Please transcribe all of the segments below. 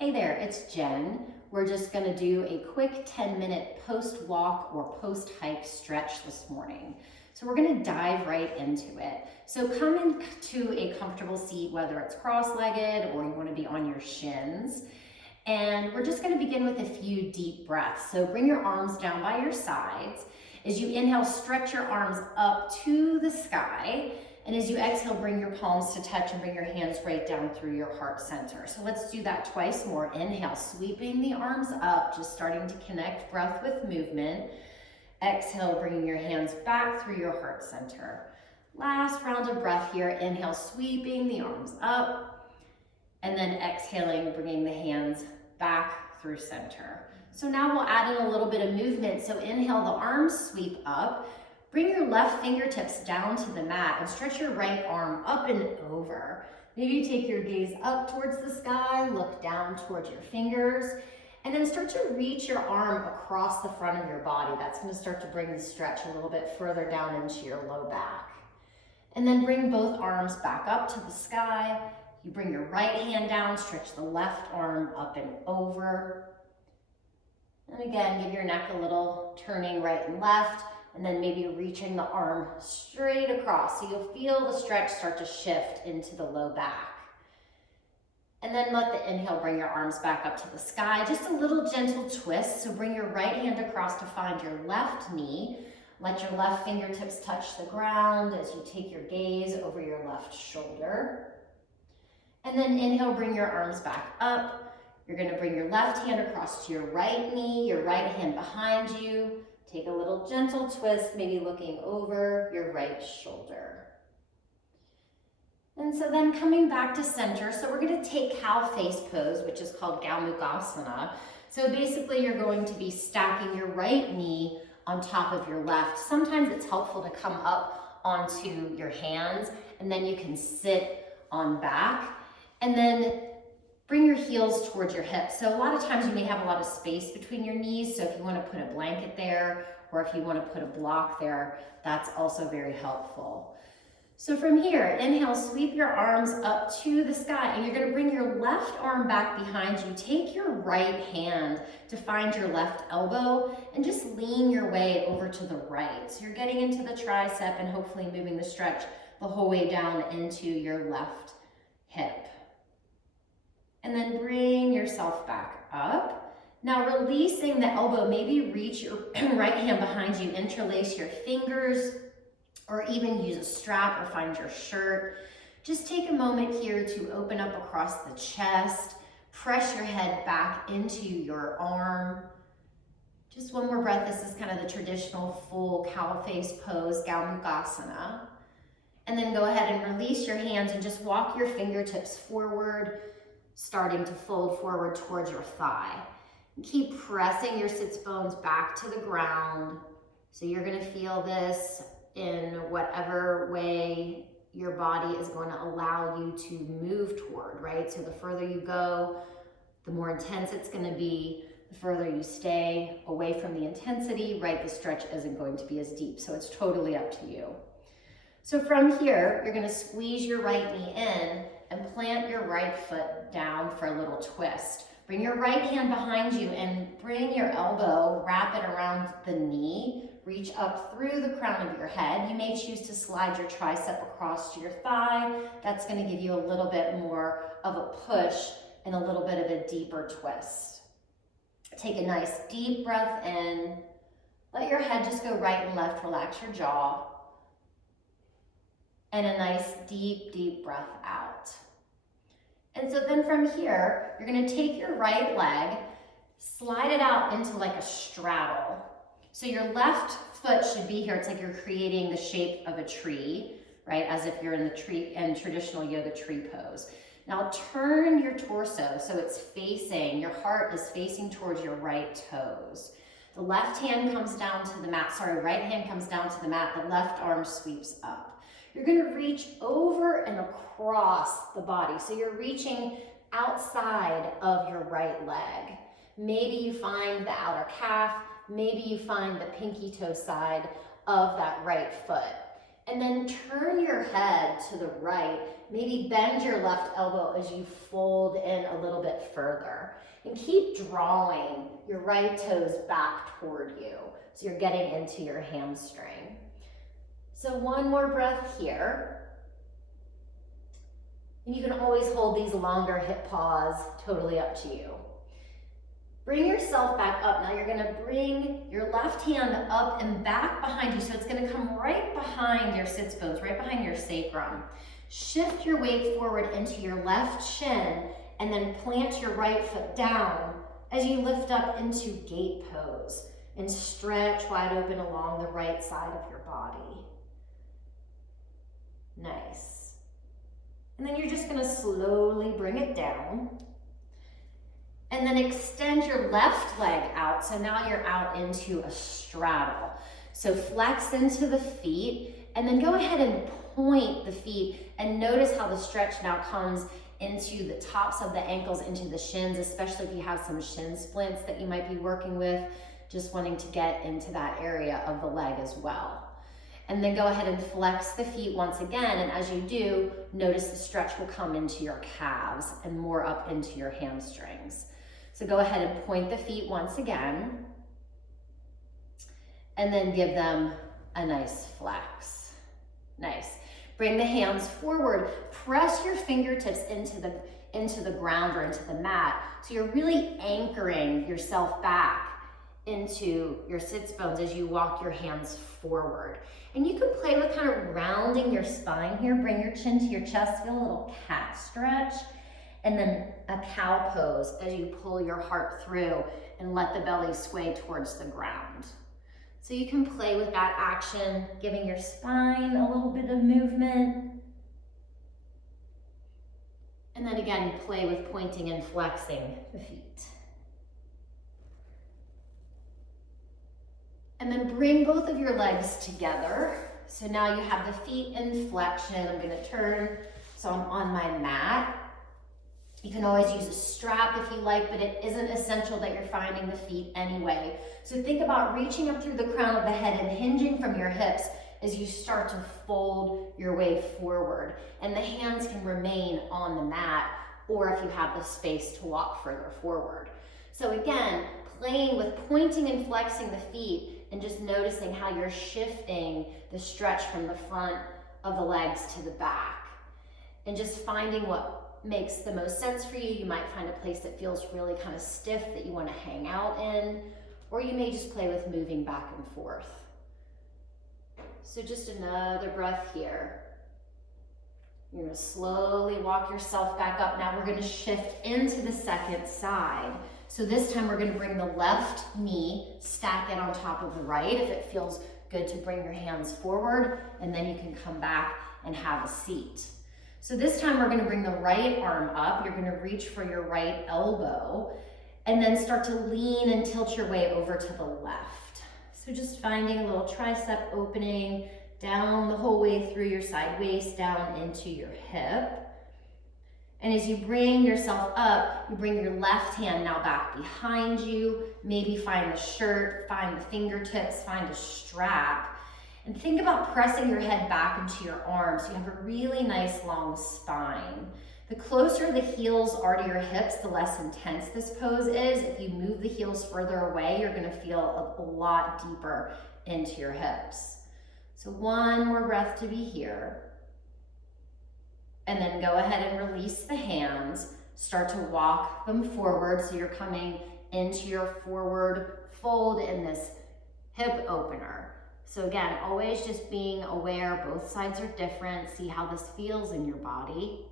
Hey there, it's Jen. We're just gonna do a quick 10-minute post-walk or post-hike stretch this morning. So we're gonna dive right into it. So come into a comfortable seat, whether it's cross-legged or you wanna be on your shins. And we're just gonna begin with a few deep breaths. So bring your arms down by your sides. As you inhale, stretch your arms up to the sky. And as you exhale, bring your palms to touch and bring your hands right down through your heart center. So let's do that twice more. Inhale, sweeping the arms up, just starting to connect breath with movement. Exhale, bringing your hands back through your heart center. Last round of breath here. Inhale, sweeping the arms up. And then exhaling, bringing the hands back through center. So now we'll add in a little bit of movement. So inhale, the arms sweep up. Bring your left fingertips down to the mat and stretch your right arm up and over. Maybe take your gaze up towards the sky, look down towards your fingers, and then start to reach your arm across the front of your body. That's going to start to bring the stretch a little bit further down into your low back. And then bring both arms back up to the sky. You bring your right hand down, stretch the left arm up and over. And again, give your neck a little turning right and left. And then maybe reaching the arm straight across. So you'll feel the stretch start to shift into the low back. And then let the inhale bring your arms back up to the sky. Just a little gentle twist. So bring your right hand across to find your left knee. Let your left fingertips touch the ground as you take your gaze over your left shoulder. And then inhale, bring your arms back up. You're going to bring your left hand across to your right knee, your right hand behind you. Take a little gentle twist, maybe looking over your right shoulder. And so then coming back to center, so we're going to take cow face pose, which is called Gomukhasana. So basically you're going to be stacking your right knee on top of your left. Sometimes it's helpful to come up onto your hands and then you can sit on back and then bring your heels towards your hips. So a lot of times you may have a lot of space between your knees. So if you want to put a blanket there or if you want to put a block there, that's also very helpful. So from here, inhale, sweep your arms up to the sky and you're going to bring your left arm back behind you. Take your right hand to find your left elbow and just lean your way over to the right. So you're getting into the tricep and hopefully moving the stretch the whole way down into your left hip. And then bring yourself back up. Now releasing the elbow, maybe reach your right hand behind you, interlace your fingers, or even use a strap or find your shirt. Just take a moment here to open up across the chest, press your head back into your arm. Just one more breath. This is kind of the traditional full cow face pose, Gomukhasana. And then go ahead and release your hands and just walk your fingertips forward, starting to fold forward towards your thigh. And keep pressing your sits bones back to the ground. So you're going to feel this in whatever way your body is going to allow you to move toward, right? So the further you go, the more intense it's going to be. The further you stay away from the intensity, right, the stretch isn't going to be as deep. So it's totally up to you. So from here, you're going to squeeze your right knee in and plant your right foot down for a little twist. Bring your right hand behind you and bring your elbow, wrap it around the knee, reach up through the crown of your head. You may choose to slide your tricep across to your thigh. That's going to give you a little bit more of a push and a little bit of a deeper twist. Take a nice deep breath in. Let your head just go right and left, relax your jaw. And a nice deep, deep breath out. And so then from here, you're going to take your right leg, slide it out into like a straddle. So your left foot should be here. It's like you're creating the shape of a tree, right? As if you're in the tree and traditional yoga tree pose. Now turn your torso so it's facing, your heart is facing towards your right toes. The left hand comes down to the mat, right hand comes down to the mat, the left arm sweeps up. You're going to reach over and across the body. So you're reaching outside of your right leg. Maybe you find the outer calf. Maybe you find the pinky toe side of that right foot. And then turn your head to the right. Maybe bend your left elbow as you fold in a little bit further. And keep drawing your right toes back toward you. So you're getting into your hamstring. So one more breath here. And you can always hold these longer hip paws, totally up to you. Bring yourself back up. Now you're gonna bring your left hand up and back behind you. So it's gonna come right behind your sits bones, right behind your sacrum. Shift your weight forward into your left shin and then plant your right foot down as you lift up into gate pose and stretch wide open along the right side of your body. Nice. And then you're just gonna slowly bring it down. And then extend your left leg out. So now you're out into a straddle. So flex into the feet and then go ahead and point the feet and notice how the stretch now comes into the tops of the ankles, into the shins, especially if you have some shin splints that you might be working with, just wanting to get into that area of the leg as well. And then go ahead and flex the feet once again. And as you do, notice the stretch will come into your calves and more up into your hamstrings. So go ahead and point the feet once again. And then give them a nice flex. Nice. Bring the hands forward. Press your fingertips into the ground or into the mat. So you're really anchoring yourself back into your sits bones as you walk your hands forward. And you can play with kind of rounding your spine here. Bring your chin to your chest, feel a little cat stretch. And then a cow pose as you pull your heart through and let the belly sway towards the ground. So you can play with that action, giving your spine a little bit of movement. And then again, play with pointing and flexing the feet. And then bring both of your legs together. So now you have the feet in flexion. I'm gonna turn, so I'm on my mat. You can always use a strap if you like, but it isn't essential that you're finding the feet anyway. So think about reaching up through the crown of the head and hinging from your hips as you start to fold your way forward. And the hands can remain on the mat, or if you have the space to walk further forward. So again, playing with pointing and flexing the feet and just noticing how you're shifting the stretch from the front of the legs to the back. And just finding what makes the most sense for you. You might find a place that feels really kind of stiff that you want to hang out in, or you may just play with moving back and forth. So just another breath here. You're going to slowly walk yourself back up. Now we're going to shift into the second side. So this time we're going to bring the left knee, stack it on top of the right if it feels good to bring your hands forward, and then you can come back and have a seat. So this time we're going to bring the right arm up. You're going to reach for your right elbow and then start to lean and tilt your way over to the left. So just finding a little tricep opening down the whole way through your side waist, down into your hip. And as you bring yourself up, you bring your left hand now back behind you. Maybe find the shirt, find the fingertips, find a strap. And think about pressing your head back into your arms so you have a really nice long spine. The closer the heels are to your hips, the less intense this pose is. If you move the heels further away, you're gonna feel a lot deeper into your hips. So one more breath to be here. And then go ahead and release the hands. Start to walk them forward so you're coming into your forward fold in this hip opener. So again, always just being aware, both sides are different. See how this feels in your body.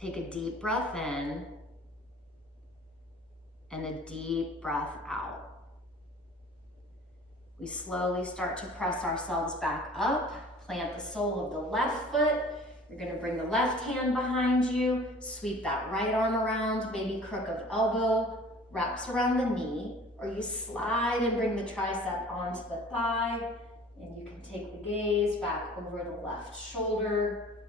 Take a deep breath in and a deep breath out. We slowly start to press ourselves back up. Plant the sole of the left foot. You're gonna bring the left hand behind you, sweep that right arm around, maybe crook of elbow, wraps around the knee, or you slide and bring the tricep onto the thigh, and you can take the gaze back over the left shoulder.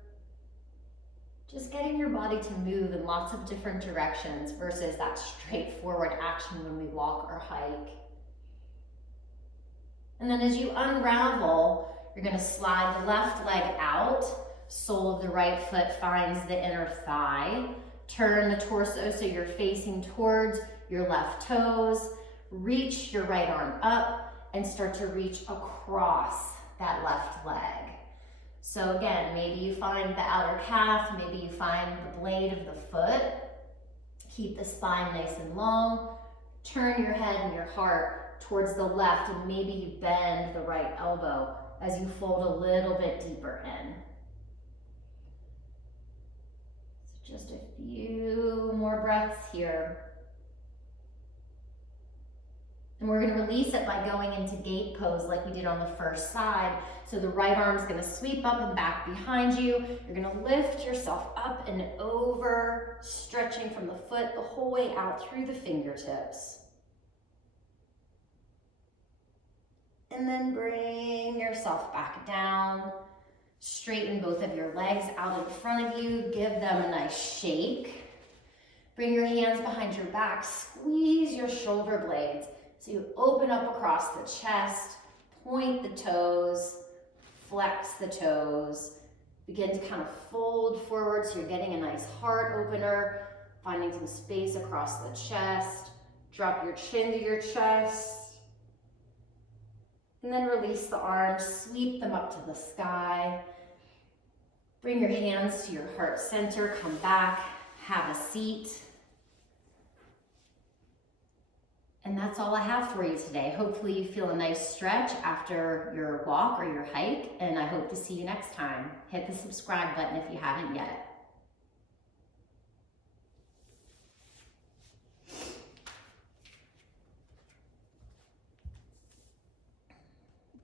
Just getting your body to move in lots of different directions versus that straightforward action when we walk or hike. And then as you unravel, you're gonna slide the left leg out, sole of the right foot finds the inner thigh, turn the torso so you're facing towards your left toes, reach your right arm up and start to reach across that left leg. So again, maybe you find the outer calf, maybe you find the blade of the foot. Keep the spine nice and long. Turn your head and your heart towards the left, and maybe you bend the right elbow as you fold a little bit deeper in. So just a few more breaths here. And we're gonna release it by going into gate pose like we did on the first side. So the right arm's gonna sweep up and back behind you. You're gonna lift yourself up and over, stretching from the foot the whole way out through the fingertips. And then bring yourself back down. Straighten both of your legs out in front of you. Give them a nice shake. Bring your hands behind your back. Squeeze your shoulder blades. So you open up across the chest, point the toes, flex the toes, begin to kind of fold forward so you're getting a nice heart opener, finding some space across the chest. Drop your chin to your chest. And then release the arms, sweep them up to the sky. Bring your hands to your heart center, come back, have a seat. And that's all I have for you today. Hopefully you feel a nice stretch after your walk or your hike, and I hope to see you next time. Hit the subscribe button if you haven't yet.